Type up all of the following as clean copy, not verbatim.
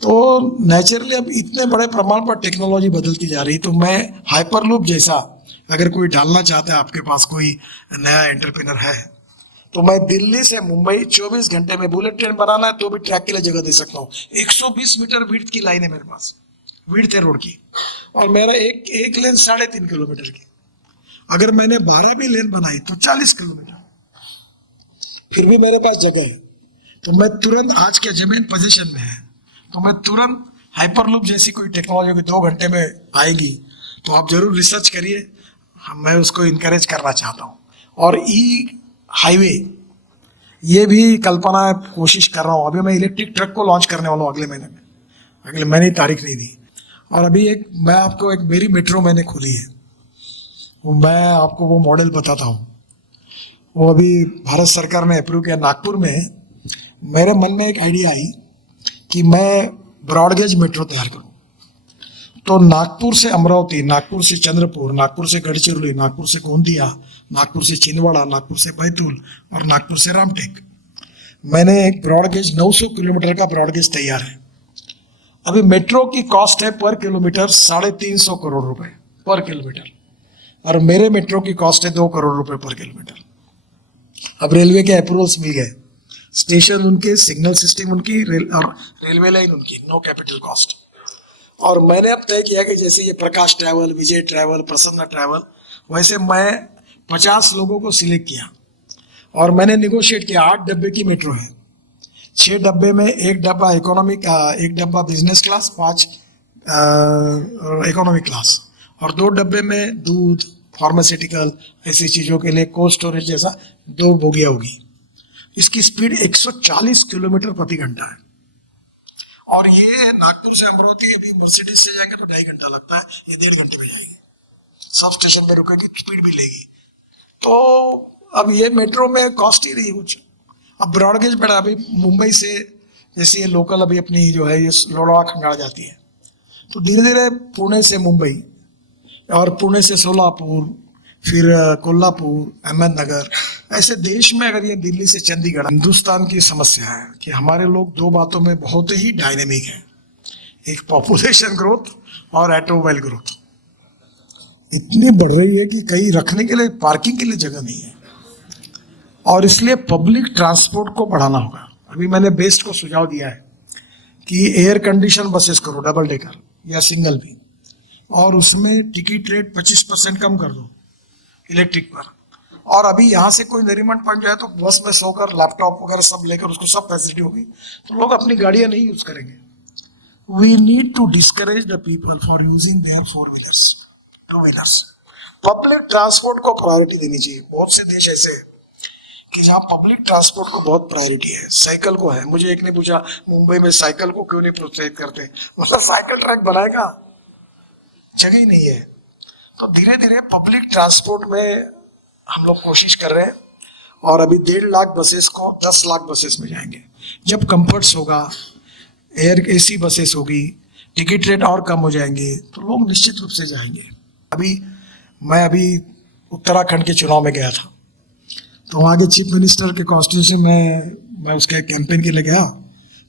तो नेचुरली अब इतने बड़े प्रमाण पर टेक्नोलॉजी बदलती जा रही, तो मैं हाइपरलूप जैसा अगर कोई डालना चाहता है, आपके पास कोई नया एंटरप्रेन्योर है, तो मैं दिल्ली से मुंबई 24 घंटे में, बुलेट ट्रेन बनाना है तो भी ट्रैक के लिए जगह दे सकता हूँ। 120 मीटर विड्थ की लाइन है मेरे पास, विड्थ है रोड की, और मेरा एक लेन 3.5 किलोमीटर की। अगर मैंने 12 भी लेन बनाई तो 40 किलोमीटर, फिर भी मेरे पास जगह है। तो मैं तुरंत, आज के जमीन पोजीशन में है, तो मैं तुरंत हाइपरलूप जैसी कोई टेक्नोलॉजी की 2 घंटे में आएगी, तो आप जरूर रिसर्च करिए। मैं उसको इनकरेज करना चाहता हूँ। और ई हाईवे, ये भी कल्पना कोशिश कर रहा हूँ। अभी मैं इलेक्ट्रिक ट्रक को लॉन्च करने वाला हूँ अगले महीने में, अगले महीने ही तारीख नहीं दी। और अभी मैं आपको एक मेरी मेट्रो मैंने खोली है, वो मैं आपको वो मॉडल बताता हूँ। वो अभी भारत सरकार ने अप्रूव किया। नागपुर में मेरे मन में एक आइडिया आई कि मैं ब्रॉडगेज मेट्रो तैयार करूँ। तो नागपुर से अमरावती, नागपुर से चंद्रपुर, नागपुर से गढ़चिरौली, नागपुर से गोंदिया, नागपुर से छिंदवाड़ा, नागपुर से बैतूल और नागपुर से रामटेक, मैंने एक ब्रॉडगेज 900 किलोमीटर का ब्रॉडगेज तैयार है। अभी मेट्रो की कॉस्ट है पर किलोमीटर 350 करोड़ रुपए पर किलोमीटर, और मेरे मेट्रो की कॉस्ट है 2 करोड़ रुपए पर किलोमीटर। अब रेलवे के अप्रूवल्स मिल गए, स्टेशन उनके, सिग्नल सिस्टम उनकी, और रेलवे लाइन उनकी, नो कैपिटल कॉस्ट। और मैंने अब तय किया कि जैसे ये प्रकाश ट्रैवल, विजय ट्रैवल, प्रसन्न ट्रैवल, वैसे मैं 50 लोगों को सिलेक्ट किया और मैंने निगोशिएट किया। 8 डब्बे की मेट्रो है, 6 डब्बे में 1 डब्बा इकोनॉमिक, 1 डब्बा बिजनेस क्लास, 5 इकोनॉमिक क्लास, और 2 डब्बे में दूध, फार्मास्यूटिकल, ऐसी चीज़ों के लिए कोल्ड स्टोरेज जैसा 2 बोगियाँ होगी। इसकी स्पीड 140 किलोमीटर प्रति घंटा है। और ये नागपुर से अमरावती, अभी मर्सिडीज से जाएंगे तो 2.5 घंटा लगता है, ये 1.5 घंटे में जाएंगे। सब स्टेशन पे रुकेगी, स्पीड भी लेगी। तो अब ये मेट्रो में कॉस्ट ही नहीं कुछ। अब ब्रॉडगेज पे अभी मुंबई से, जैसे ये लोकल अभी अपनी जो है ये लोनावला खंगाड़ जाती है, तो धीरे धीरे पुणे से मुंबई, और पुणे से सोलापुर, फिर कोल्हापुर, अहमदनगर, ऐसे देश में अगर ये दिल्ली से चंडीगढ़। हिंदुस्तान की समस्या है कि हमारे लोग 2 बातों में बहुत ही डायनेमिक हैं, एक पॉपुलेशन ग्रोथ और ऑटोमोबाइल ग्रोथ इतनी बढ़ रही है कि कहीं रखने के लिए, पार्किंग के लिए जगह नहीं है, और इसलिए पब्लिक ट्रांसपोर्ट को बढ़ाना होगा। अभी मैंने बेस्ट को सुझाव दिया है कि एयर कंडीशन बसेस करो, डबल डेकर या सिंगल भी, और उसमें टिकट रेट 25% कम कर दो इलेक्ट्रिक पर। और अभी यहाँ से कोई नरीमन पड़ जाए तो बस में सोकर लैपटॉप वगैरह सब लेकर, उसको सब फैसिलिटी होगी, तो लोग अपनी गाड़ियाँ नहीं यूज करेंगे। We need to discourage the people for using their 4 wheelers, 2 wheelers. Public transport को प्रायोरिटी देनी चाहिए। बहुत से देश ऐसे हैं कि जहाँ पब्लिक ट्रांसपोर्ट को बहुत प्रायोरिटी है, साइकिल को है। मुझे एक ने पूछा, मुंबई में साइकिल को क्यों नहीं प्रोत्साहित करते? मतलब साइकिल ट्रैक बनाएगा, जगह ही नहीं है। तो धीरे धीरे पब्लिक ट्रांसपोर्ट में हम लोग कोशिश कर रहे हैं, और अभी 1.5 लाख बसेस को 10 लाख बसेस में जाएंगे। जब कंफर्ट्स होगा, एयर AC बसेस होगी, टिकट रेट और कम हो जाएंगे, तो लोग निश्चित रूप से जाएंगे। मैं अभी उत्तराखंड के चुनाव में गया था, तो वहाँ के चीफ मिनिस्टर के कॉन्स्टिट्यूंसी में मैं उसके कैंपेन के लिए गया,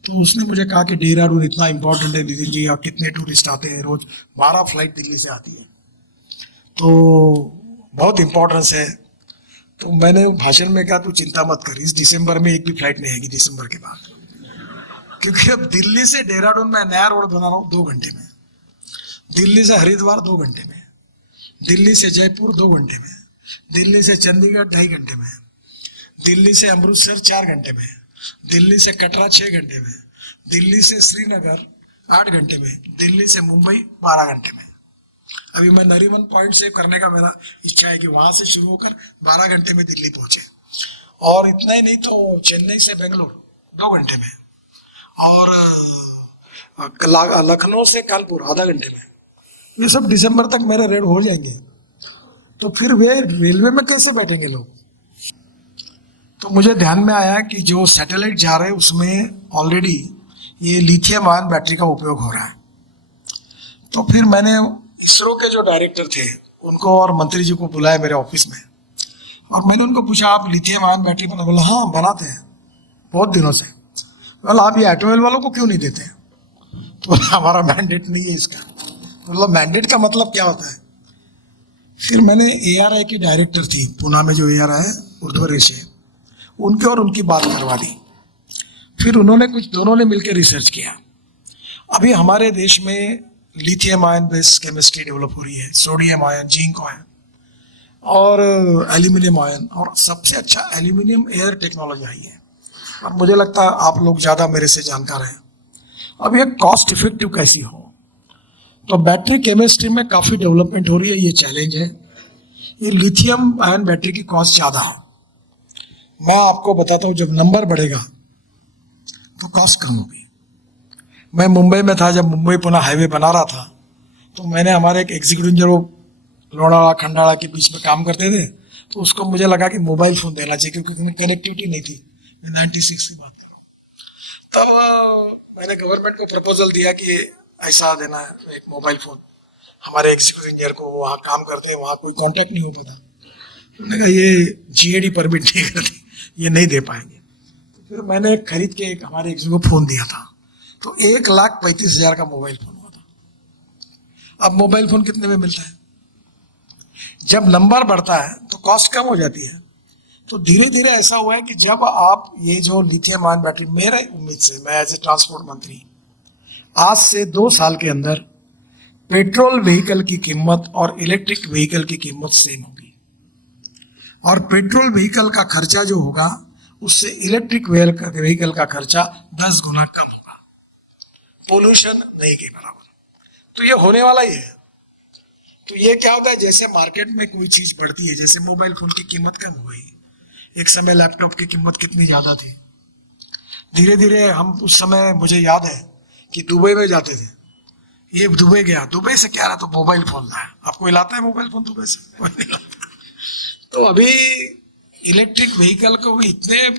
तो उसने मुझे कहा कि देहरादून इतना इंपॉर्टेंट है नितिन जी, और कितने टूरिस्ट आते हैं, रोज 12 फ्लाइट दिल्ली से आती है, तो बहुत इंपॉर्टेंस है। तो मैंने भाषण में कहा, तू चिंता मत कर, इस दिसंबर में एक भी फ्लाइट नहीं आएगी, दिसंबर के बाद, क्योंकि अब दिल्ली से देहरादून में नया रोड बना रहा हूँ 2 घंटे में, दिल्ली से हरिद्वार 2 घंटे में, दिल्ली से जयपुर 2 घंटे में, दिल्ली से चंडीगढ़ 2.5 घंटे में, दिल्ली से अमृतसर 4 घंटे में, दिल्ली से कटरा 6 घंटे में, दिल्ली से श्रीनगर 8 घंटे में, दिल्ली से मुंबई 12 घंटे में। अभी मैं नरीमन पॉइंट से करने का मेरा इच्छा है कि वहां से शुरू होकर 12 घंटे में दिल्ली पहुंचे, और इतना ही नहीं तो चेन्नई से बेंगलोर 2 घंटे में, और लखनऊ से कानपुर आधा घंटे में। ये सब दिसंबर तक मेरे रेड हो जाएंगे। तो फिर वे रेलवे में कैसे बैठेंगे लोग? तो मुझे ध्यान में आया कि जो सैटेलाइट जा रहे हैं उसमें ऑलरेडी ये लिथियम आयन बैटरी का उपयोग हो रहा है। तो फिर मैंने इसरो के जो डायरेक्टर थे उनको और मंत्री जी को बुलाया मेरे ऑफिस में, और मैंने उनको पूछा, आप लिथियम आयन बैटरी बना? बोला हाँ बनाते हैं बहुत दिनों से। बोला आप ये ऑटोमोबाइल वालों को क्यों नहीं देते? तो हमारा मैंडेट नहीं है इसका। मतलब मैंडेट का मतलब क्या होता है? फिर मैंने ARI की डायरेक्टर थी पूना में, जो ARI है उर्ध्वरेश है, उनके और उनकी बात करवा दी। फिर उन्होंने दोनों ने मिलकर रिसर्च किया। अभी हमारे देश में lithium ion based chemistry develop हो रही है, सोडियम आयन, जिंक आयन और एल्यूमिनियम आयन, और सबसे अच्छा एल्यूमिनियम एयर टेक्नोलॉजी आई है। और मुझे लगता है आप लोग ज़्यादा मेरे से जानकार हैं। अब ये कॉस्ट इफेक्टिव कैसी हो, तो बैटरी केमिस्ट्री में काफ़ी डेवलपमेंट हो रही है, ये चैलेंज है। ये लिथियम आयन बैटरी की कॉस्ट ज़्यादा है। मैं आपको बताता हूँ, जब नंबर बढ़ेगा तो कॉस्ट कम होगी। मैं मुंबई में था, जब मुंबई पुणे हाईवे बना रहा था, तो मैंने हमारे एक एग्जीक्यूटिव इंजीनियर लोनावाला खंडाला के बीच में काम करते थे, तो उसको मुझे लगा कि मोबाइल फ़ोन देना चाहिए, क्योंकि कनेक्टिविटी नहीं थी। मैं 96 की बात कर रहा हूँ। तब मैंने गवर्नमेंट को प्रपोजल दिया कि ऐसा देना है एक मोबाइल फ़ोन। हमारे एग्जीक्यूटिव इंजीनियर को, वहाँ काम करते हैं, वहाँ कोई कॉन्टैक्ट नहीं हो पाता। उन्होंने कहा ये GAD परमिट नहीं करती, ये नहीं दे पाएंगे। तो फिर मैंने खरीद के एक हमारे एग्जीक्यूटिव को फ़ोन दिया था, तो 1,35,000 का मोबाइल फ़ोन हुआ था। अब मोबाइल फ़ोन कितने में मिलता है? जब नंबर बढ़ता है तो कॉस्ट कम हो जाती है। तो धीरे धीरे ऐसा हुआ है कि जब आप ये जो लिथियम आयन बैटरी, मेरे उम्मीद से, मैं एज ए ट्रांसपोर्ट मंत्री, आज से 2 साल के अंदर पेट्रोल व्हीकल की कीमत और इलेक्ट्रिक व्हीकल की कीमत सेम होगी। और पेट्रोल व्हीकल का खर्चा जो होगा, उससे इलेक्ट्रिक व्हीकल का खर्चा 10 गुना कम होगा। पोल्यूशन नहीं के बराबर। तो ये होने वाला ही है। तो ये क्या होता है, जैसे मार्केट में कोई चीज बढ़ती है, जैसे मोबाइल फोन की कीमत कम हो गई, एक समय लैपटॉप की कीमत कितनी ज्यादा थी, धीरे धीरे हम उस समय, मुझे याद है कि दुबई में जाते थे। ये दुबई गया, दुबई से क्या रहा, तो मोबाइल फोन लाया। आपको लाता है मोबाइल फोन दुबई से? कोई नहीं लाता। तो अभी इलेक्ट्रिक व्हीकल को इतने